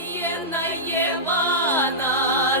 военная вана Євана,